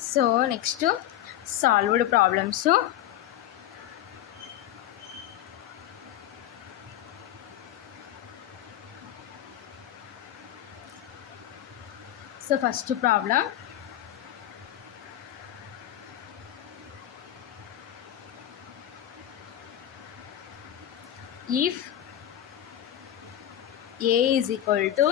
So next, solved problems. So first problem, if A is equal to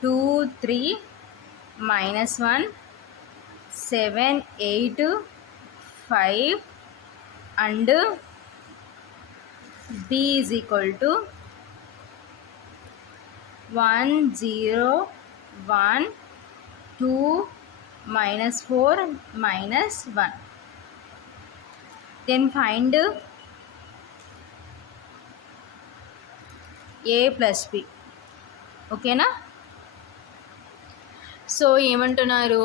2, 3, minus 1, 7, 8, 5 and B is equal to 1, 0, 1, 2, minus 4, minus 1. Then find A plus B. ఓకేనా? So ఏమంటున్నారు?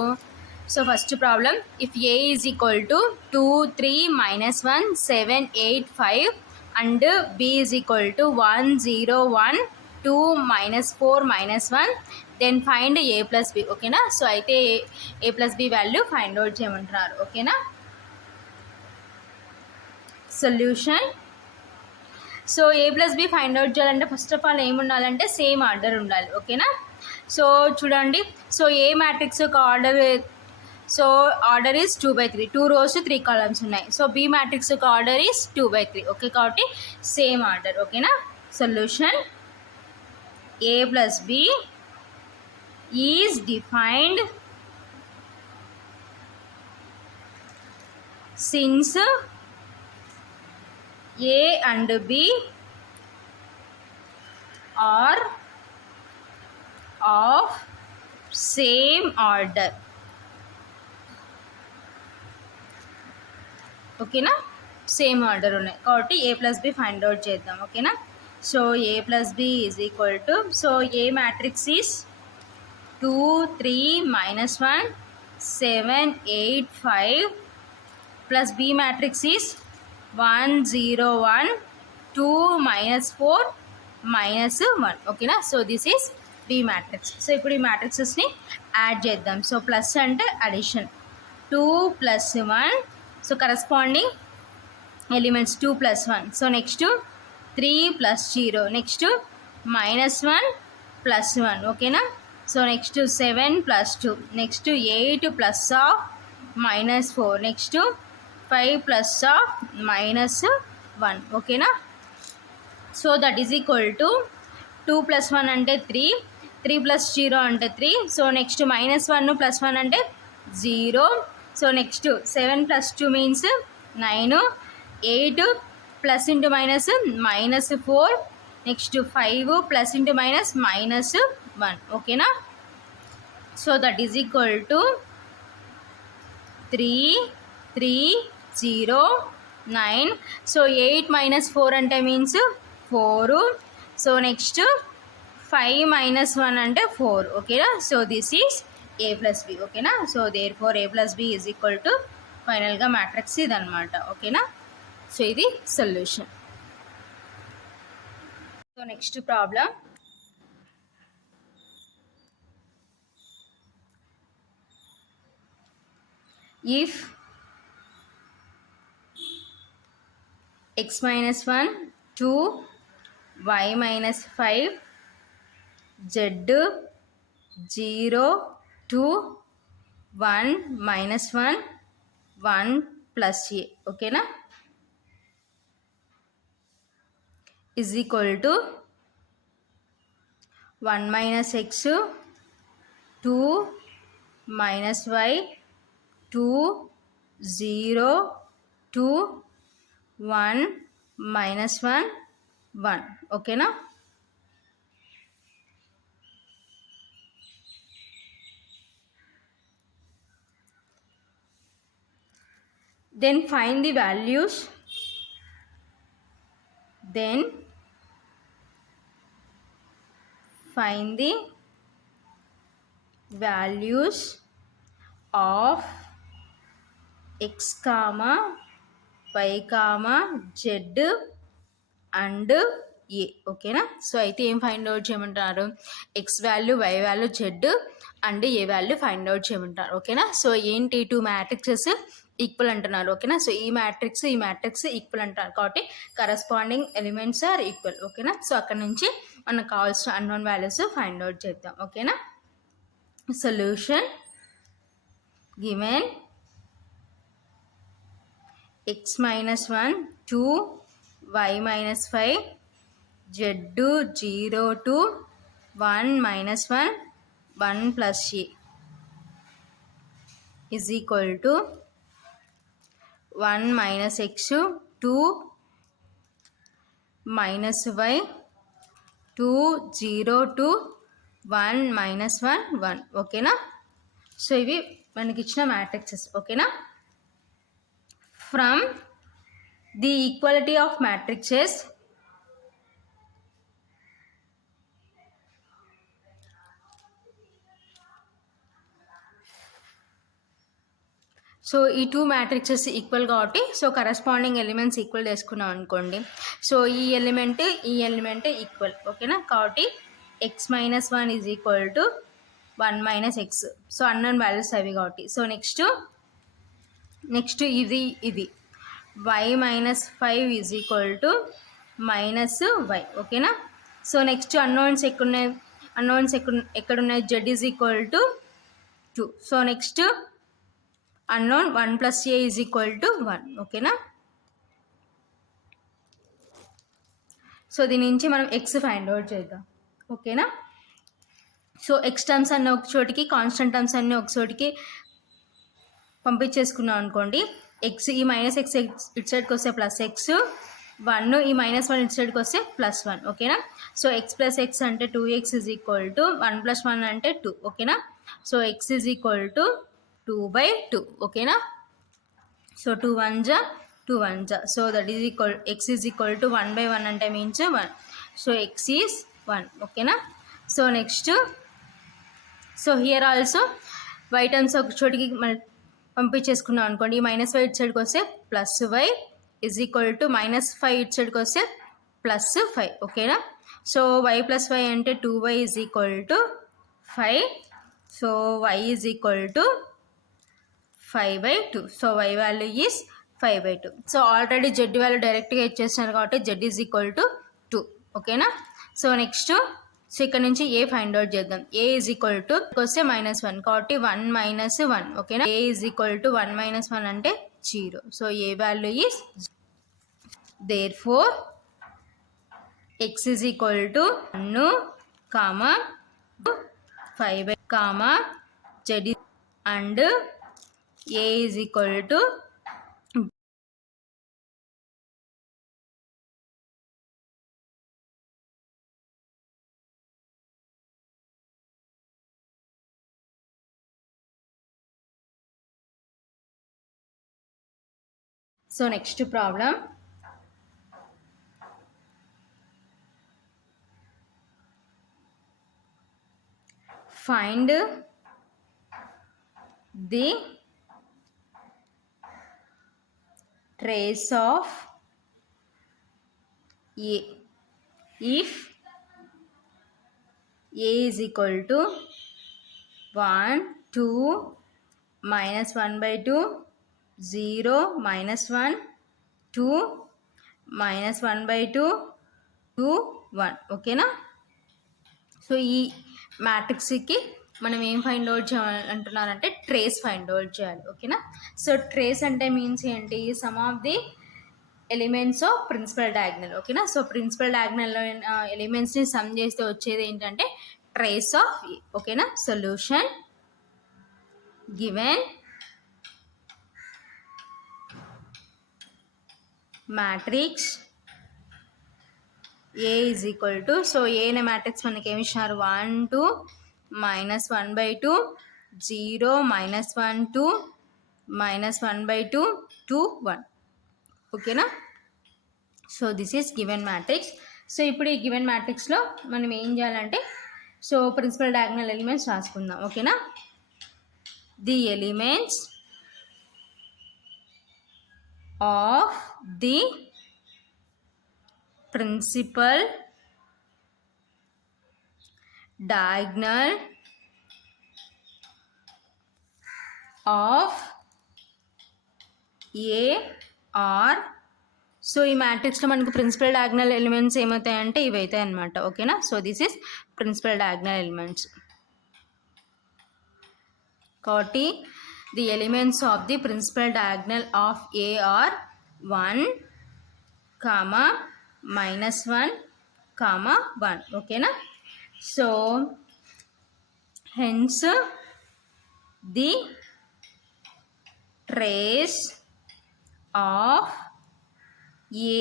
So first problem, if A is equal to 2, 3, minus 1, 7, 8, 5 and B is equal to 1, 0, 1, 2, minus 4, minus 1, then find A plus B. ఓకేనా? So అయితే A plus B value find out చేయమంటున్నారు. ఓకేనా? సొల్యూషన్. So A plus B find out చేయాలంటే first of all ఏముండాలంటే same order ఉండాలి. ఓకేనా? So చూడండి, సో ఏ మ్యాట్రిక్స్ యొక్క order, so order is 2/3, 2 rows 3 columns ఉన్నాయి. సో బి మ్యాట్రిక్స్ యొక్క ఆర్డర్ ఈజ్ 2/3. ఓకే, కాబట్టి సేమ్ ఆర్డర్. ఓకేనా? Solution, A plus B is defined since A and B are of same order. ఓకేనా? Same order ఉన్నాయి కాబట్టి A plus B find out చేద్దాం. ఓకేనా? So A plus B is equal to, so A matrix is 2, 3, minus 1, 7, 8, 5 plus B matrix is 1, 0, 1, 2, minus 4, minus 1. ఓకేనా? So this is B matrix. So ఇప్పుడు ఈ మ్యాట్రిక్సెస్ని add చేద్దాం. So plus అంటే addition, 2 + 1, so corresponding elements 2 + 1. So next 3 + 0, next -1 + 1. ఓకేనా? So next 7 + 2, next 8 + -4, next 5 + -1. ఓకేనా? So that is equal to 2 + 1 అంటే 3, 3 + 0 అంటే 3. సో నెక్స్ట్ -1 + 1 అంటే 0. సో నెక్స్ట్ 7 + 2 మీన్స్ 9, 8 plus into minus -4, next 5 plus into minus -1. ఓకేనా? So that is equal to 3, 3, 0, 9. సో 8 - 4 అంటే మీన్స్ 4. So next 5 - 1 అంటే 4. ఓకేనా? So this is A plus B. ఓకేనా? So therefore A plus B is equal to ఫైనల్గా matrix ఇదనమాట. ఓకేనా? So ఇది solution. So next problem, if x - 1, 2, y - 5, z 0, 2, 1, -1, 1 plus a. ఓకేనా? is equal to 1 - x, 2 - y, 2, 0, 2, 1, -1, 1. ఓకేనా? then find the values, then find the values of x, y, z and ఏ. ఓకేనా? So అయితే ఏం find out చేయమంటున్నారు? X value, y value, z and A value find out చేయమంటారు. ఓకేనా? సో ఏంటి, 2 matrices equal అంటున్నారు. ఓకేనా? సో ఈ మ్యాట్రిక్స్ ఈక్వల్ అంటారు కాబట్టి కరస్పాండింగ్ ఎలిమెంట్స్ ఆర్ ఈక్వల్. ఓకేనా? సో అక్కడ నుంచి మనకు కావాల్సిన అన్నోన్ వాల్యూస్ ఫైండ్ అవుట్ చేద్దాం. ఓకేనా? Solution given x minus 1 2 y minus 5 z 0 to 1 minus 1 1 plus a is equal to 1 minus x 2 minus y 2 0 to 1 minus 1 1. ఓకేనా? సో ఇవి మనకి ఇచ్చిన మ్యాట్రిక్సెస్. ఓకేనా? From the equality of matrices, so ఈ 2 మ్యాట్రిక్సెస్ ఈక్వల్ కాబట్టి సో కరస్పాండింగ్ ఎలిమెంట్స్ ఈక్వల్ చేసుకున్నాం అనుకోండి. సో ఈ ఎలిమెంట్ ఈక్వల్. ఓకేనా? కాబట్టి x minus 1 is equal to 1 minus x. So unknown values అవి కాబట్టి. సో నెక్స్ట్ ఇది y minus 5 is equal to minus y. ఓకేనా? సో నెక్స్ట్ అన్నోన్స్ ఎక్కడున్నాయి? z is equal to 2. So next unknown 1 plus A is equal to 1. ఓకేనా? సో దీని నుంచి మనం X find out చేద్దాం. ఓకేనా? సో ఎక్స్ టర్మ్స్ అన్న ఒక చోటికి, కాన్స్టెంట్ టర్మ్స్ అన్నీ ఒక చోటికి పంపించేసుకున్నాం అనుకోండి. ఎక్స్ ఈ మైనస్ ఎక్స్ ఇటు సైడ్కి వస్తే ప్లస్ ఎక్స్, 1 ఈ మైనస్ 1 ఇటు సైడ్కి వస్తే ప్లస్ 1. ఓకేనా? సో ఎక్స్ ప్లస్ ఎక్స్ అంటే 2x is equal to 1 plus 1 అంటే 2. ఓకేనా? So x is equal to 2/2. ఓకేనా? సో 2 1 జా 2 1 జా. So that is equal x is equal to 1/1 అంటే మీన్స్ 1. So x is 1. ఓకేనా? So next so here also y terms ఒక చోటికి పంపించేసుకున్నాం అనుకోండి. మైనస్ 5 ఇటు సైడ్కి వస్తే plus y is equal to minus 5 ఇటు సైడ్కి వస్తే ప్లస్ 5. ఓకేనా? సో వై ప్లస్ వై అంటే 2y is equal to 5. So y is equal to 5/2. So y value is 5/2. So already z value డైరెక్ట్గా ఇచ్చేస్తున్నారు కాబట్టి z ఈజ్ ఈక్వల్ టు 2. ఓకేనా? So next so ఇక్కడ నుంచి ఏ ఫైండ్ అవుట్ చేద్దాం. ఏ ఈజ్ ఈక్వల్ టు వస్తే -1 కాబట్టి 1 - 1. ఓకేనా? ఏ ఈజ్ ఈక్వల్ టు 1 - 1 అంటే 0. సో ఏ value is therefore x is equal to 1, 5 z and a is equal to so next problem find the trace of a if a is equal to 1 2 -1/2 0 -1 2 -1/2 2 1. ఓకేనా? సో ఈ మ్యాట్రిక్స్కి మనం ఏం find out చేయాలంటున్నారంటే trace find out చేయాలి. ఓకేనా? So trace అంటే means ఏంటి? Sum of the elements of principal diagonal. ఓకేనా? సో ప్రిన్సిపల్ డయాగ్నల్లో ఎలిమెంట్స్ని సమ్ చేస్తే వచ్చేది ఏంటంటే ట్రేస్ ఆఫ్ ఏ. ఓకేనా? Solution given matrix A is equal to so A అనే మ్యాట్రిక్స్ మనకి ఏమి ఇచ్చినారు? 1 2 -1/2 0 -1 2 -1/2 2 1. ఓకేనా? So this is given matrix. So ఇప్పుడు ఈ గివెన్ మ్యాట్రిక్స్లో మనం ఏం చేయాలంటే సో ప్రిన్సిపల్ డయాగ్నల్ ఎలిమెంట్స్ రాసుకుందాం. ఓకేనా? The elements of the principal diagonal of A or so ఈ మ్యాట్రిక్స్లో మనకు ప్రిన్సిపల్ డయాగ్నల్ ఎలిమెంట్స్ ఏమవుతాయంటే ఇవి అవుతాయి అనమాట. ఓకేనా. So this is principal diagonal elements. కాబట్టి the elements of the principal diagonal of A are 1, -1, 1. ఓకేనా. So hence the trace of A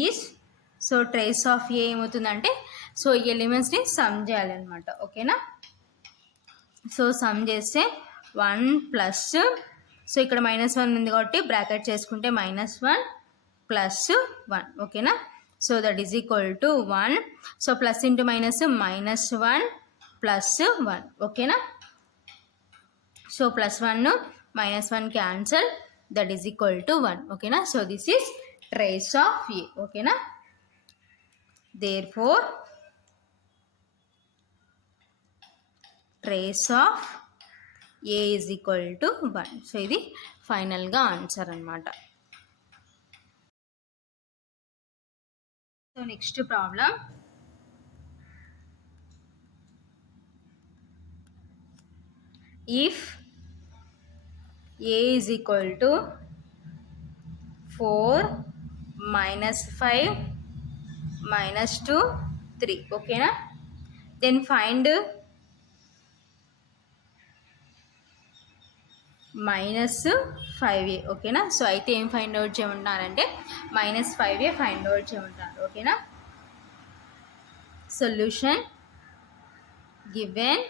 is, so trace of A ఏమవుతుందంటే సో ఈ ఎలిమెంట్స్ని సమ్ చేయాలన్నమాట. ఓకేనా. సో సమ్ చేస్తే 1 ప్లస్, సో ఇక్కడ -1 ఉంది కాబట్టి బ్రాకెట్ చేసుకుంటే -1 ప్లస్ 1. ఓకేనా. So that is equal to 1. So plus into minus -1 plus 1. ఓకేనా. So +1 -1 cancel, that is equal to 1. ఓకేనా. So this is trace of A. ఓకేనా. Therefore trace of A is equal to 1. So ఇది ఫైనల్గా answer అనమాట. So next problem, if a is equal to 4 -5 -2 3. ఓకేనా. Then find -5a. ఓకేనా. So అయితే ఏం find out చేయమంటున్నారంటే -5a ఫైండ్ అవుట్ చేయమంటున్నారు. ఓకేనా. Solution given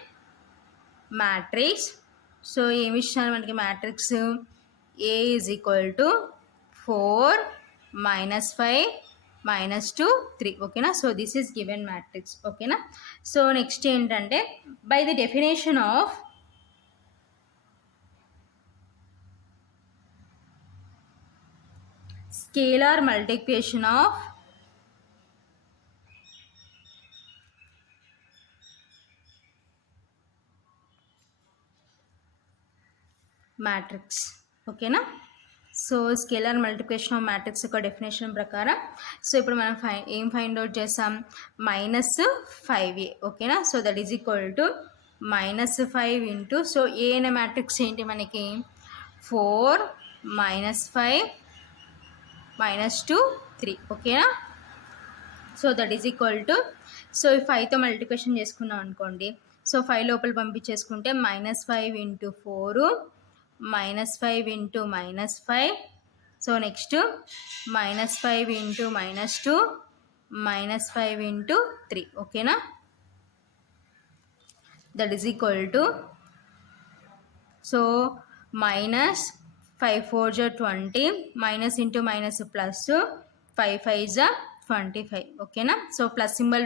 matrix. సో ఏమి ఇచ్చినారు మనకి matrix, A is equal to 4 -5 -2 3. ఓకేనా. So this is given matrix. ఓకేనా. సో నెక్స్ట్ ఏంటంటే by the definition of scalar multiplication of matrix. ఓకేనా. So scalar multiplication of matrix యొక్క డెఫినేషన్ ప్రకారం సో ఇప్పుడు మనం ఏం ఫైండ్ అవుట్ చేస్తాం, -5a. ఓకేనా. So that is equal to -5 into, so A అనే మ్యాట్రిక్స్ ఏంటి మనకి 4 -5 -2 3. ఓకేనా. So that is equal to, so 5తో మల్టిప్లికేషన్ చేసుకున్నాం అనుకోండి, సో 5 లోపల పంపించేసుకుంటే -5 into 4 -5 into -5. So next -5 into -2 -5 into 3. ఓకేనా. That is equal to, so -5 4 20, minus into minus plus 5 5 25. ఓకేనా. సో ప్లస్ సింబల్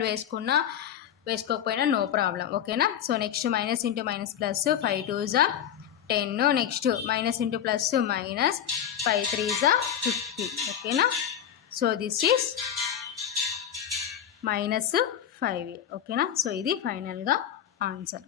వేసుకోకపోయినా నో ప్రాబ్లం. ఓకేనా. So next minus into minus plus 5 2 10, next minus into plus minus 5 3 50. ఓకేనా. So this is -5a. ఓకేనా. So ఇది ఫైనల్గా ఆన్సర్.